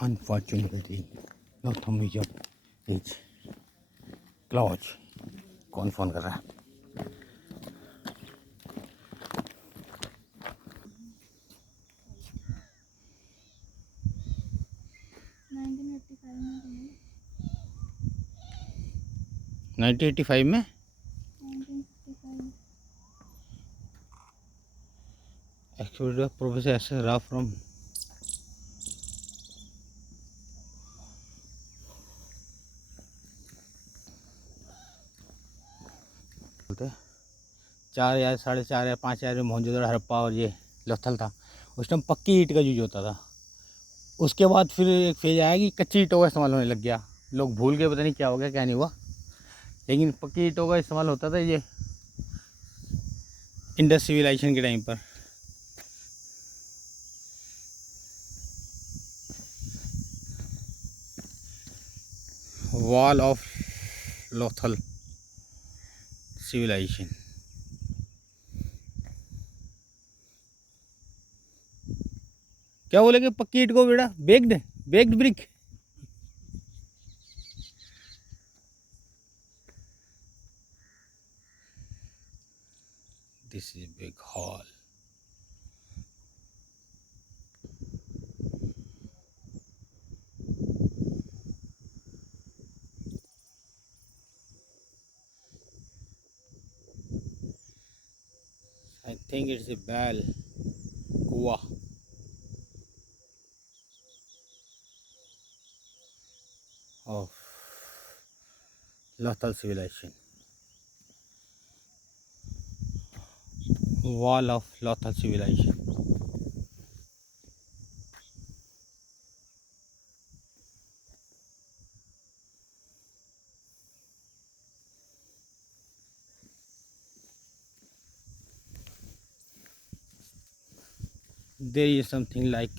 Unfortunately, Lothal Museum is closed. कौन phone कर रहा है? नाइनटीन 1985 में excluded professor S Rao from बोलते 4 या 4.5 या 5 में मोहनजोदड़ो हड़प्पा और ये लोथल था। उस टाइम पक्की ईंट का यूज होता था। उसके बाद फिर एक फेज आया कि कच्ची ईंटों का इस्तेमाल होने लग गया। लोग भूल गए, पता नहीं क्या हो गया क्या नहीं हुआ, लेकिन पक्की ईंटों का इस्तेमाल होता था ये इंडस सिविलाइजेशन के टाइम पर। Wall of Lothal civilisation. क्या बोलेंगे पक्की ईंट को बेटा? Baked baked brick. This is big hall. I think it's a bell Kua of Lothal civilization. Wall of Lothal civilization. There is something like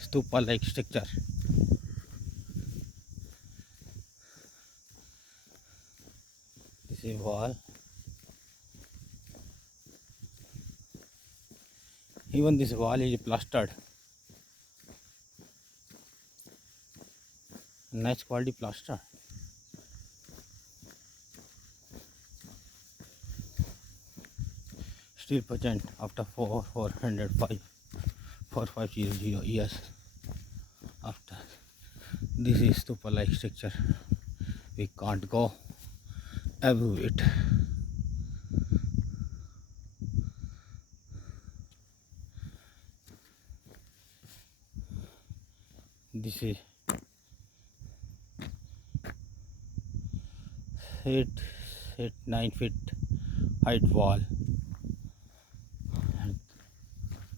stupa like structure. This is wall. Even this wall is plastered. Nice quality plaster. Still present after 4500 years after. This is stupa like structure. We can't go above it. This is 9 feet height wall.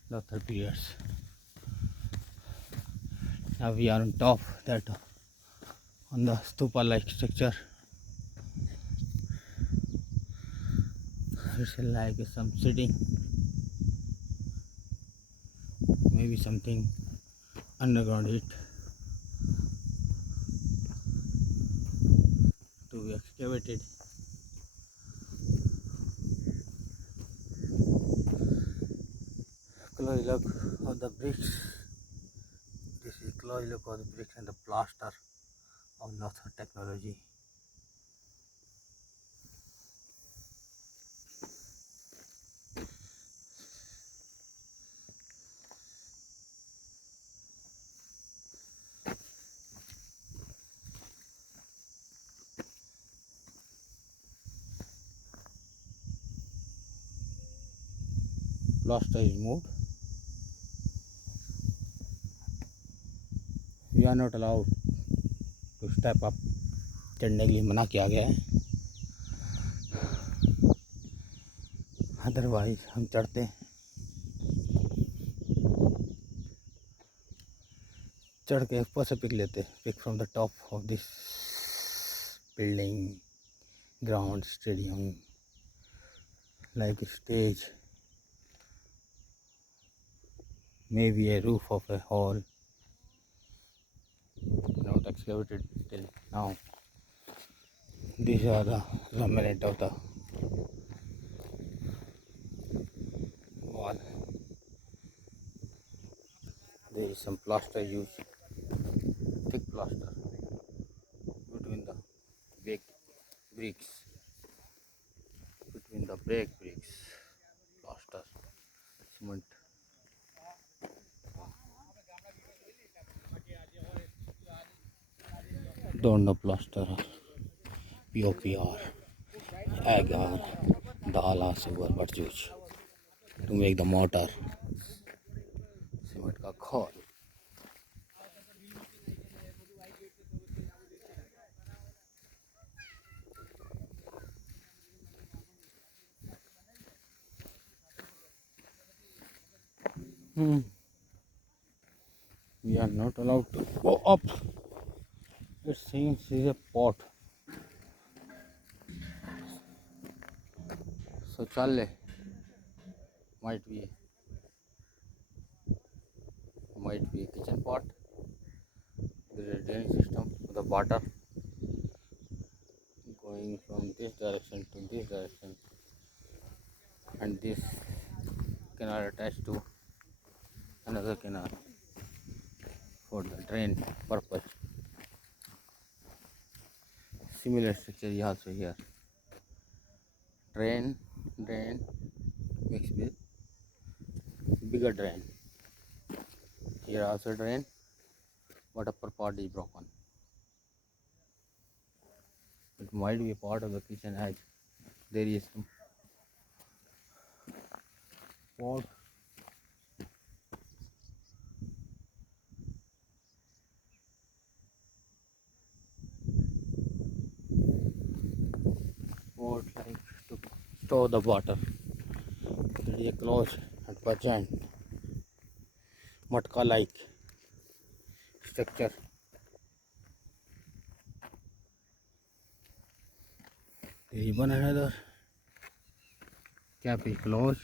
Lothal periods. Now we are on top that on the stupa like structure. It's like some sitting, maybe something underground it to be excavated. Close look of the bricks. This is close look of the bricks and the plaster of Lothal technology. Plaster is moved. We are not allowed to step up. चढ़ने के लिए मना किया गया है, otherwise हम चढ़ते हैं। चढ़ के ऊपर से पिक लेते, pick from the top of this building, ground, stadium, like a stage, maybe a roof of a hall, not excavated till now. These are the remnant of the wall. There is some plaster used. plaster between the big bricks, between the big bricks, plaster, cement. Don't know plaster, POPR, agar, dala, silver, but use to make the mortar, cement का खोल. We are not allowed to go up. It seems is a pot. So challe might be a kitchen pot. There is a drainage system for the water going from this direction to this direction, and this canal attached to another canal for the drain purpose. Similar structure is also here. Drain mixed with bigger drain. Here also drain, but upper part is broken. It might be part of the kitchen as there is some pot. Pot like to store the water. There is a close at percent matka like structure. There is one another cap is closed.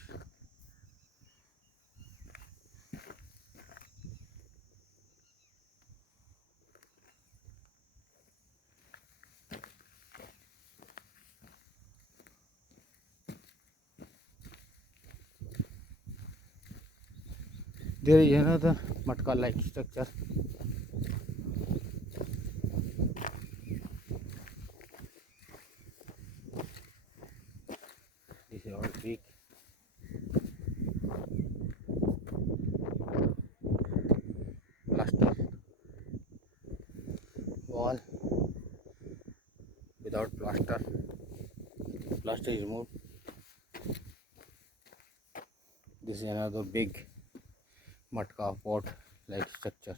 There is another matka like structure. This is all big. Plaster wall without plaster. Plaster is removed. This is another big matka pot like structure.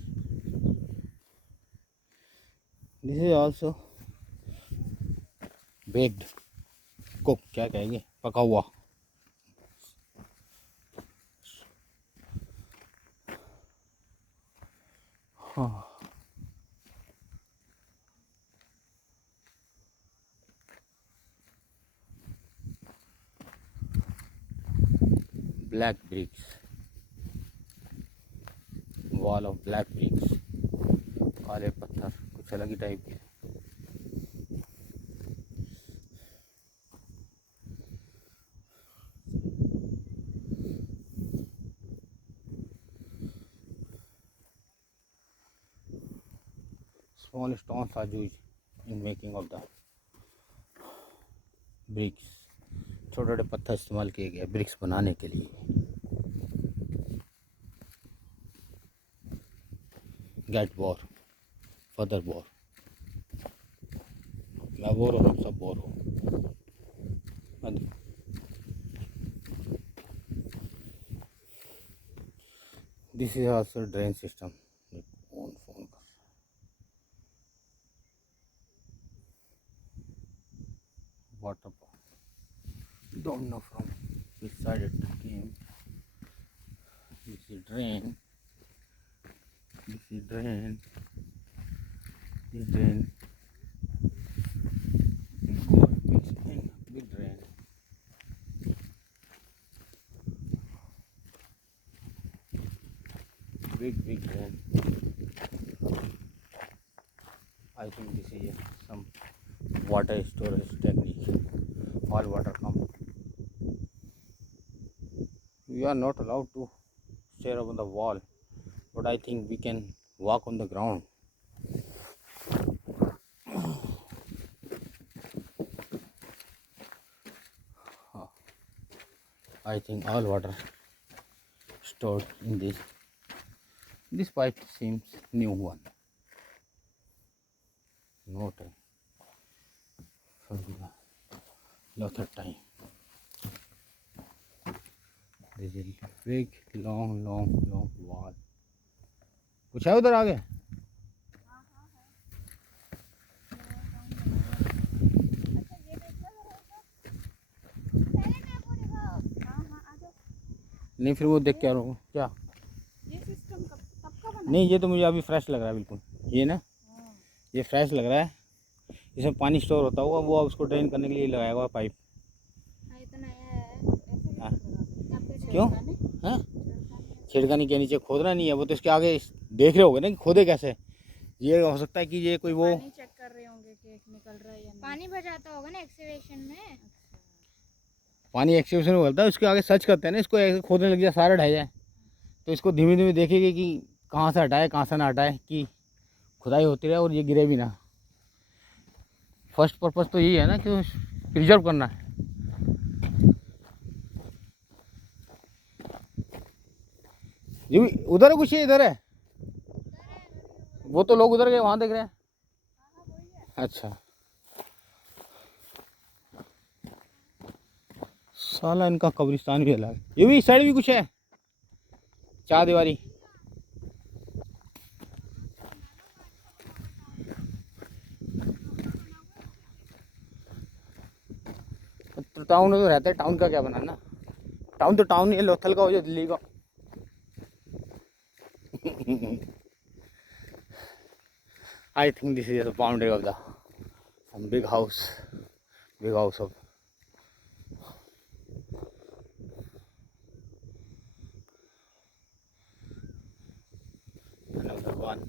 This is also baked, cook क्या कहेंगे, पका हुआ. हाँ. Black bricks, wall of black bricks, काले पत्थर कुछ अलग ही type के. Small stones are used in making of the bricks. छोटे छोटे पत्थर इस्तेमाल किए गए ब्रिक्स बनाने के लिए. गेट बोर, फर्दर बोर, मैं बोर हो रहा हूँ, सब बोर हो. This is also drain system. phone water pump. Don't know from which side it came. This is drain. This is drain. This drain. Mixed in big drain. Big drain. I think this is some water storage technique. All water come. We are not allowed to stare up on the wall, but I think we can walk on the ground. I think all water stored in this. This pipe seems new one. No time for the lot of time. This is a big, long wall. कुछ है उधर आगे? नहीं फिर वो देख के आ रहा हूँ क्या ये सिस्टम कब का बना? नहीं ये तो मुझे अभी फ्रेश लग रहा है बिल्कुल ये ना ये फ्रेश लग रहा है इसमें पानी स्टोर होता होगा वो अब उसको ड्रेन करने के लिए लगाया हुआ पाइप ये तो नया है ऐसे हाँ। कैसे क्यों हाँ छिड़कानी के नीचे खोदना नहीं है वो तो इसके आगे देख रहे होगे ना कि खोदे कैसे ये हो सकता है कि ये कोई वो पानी चेक कर रहे होंगे कि निकल रहा है या नहीं। पानी भर जाता होगा ना एक्सकेवेशन में। पानी एक्सकेवेशन में बोलता है उसके आगे सर्च करते हैं ना इसको ऐसे खोदने लग जाए सारा ढह जाए तो इसको धीमे धीमे देखेंगे कि कहाँ से हटाए कहाँ से ना हटाए कि खुदाई होती रहे और ये गिरे भी ना फर्स्ट पर्पस तो यही है ना कि प्रिजर्व करना है ये भी उधर है कुछ ये इधर है वो तो लोग उधर गए वहाँ देख रहे हैं अच्छा साला इनका कब्रिस्तान भी अलग है ये भी इस साइड भी कुछ है चार दीवारी तो टाउन में तो रहता है टाउन का क्या बनाना टाउन तो टाउन ही है लोथल का हो जाए दिल्ली का I think this is the boundary of the some big house of another one.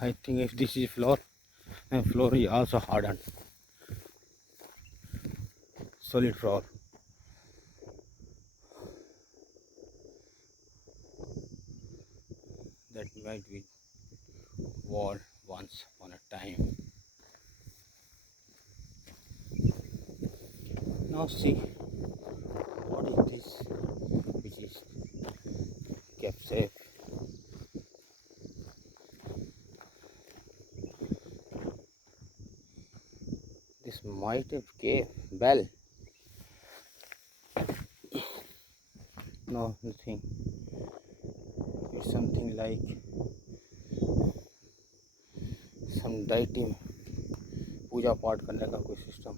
I think if this is floor and floor is also hardened solid floor that might be wall once upon a time. Now see what is this which is kept safe. This might have cave bell. No, nothing. It's something like some deity पूजा पाठ करने का कोई system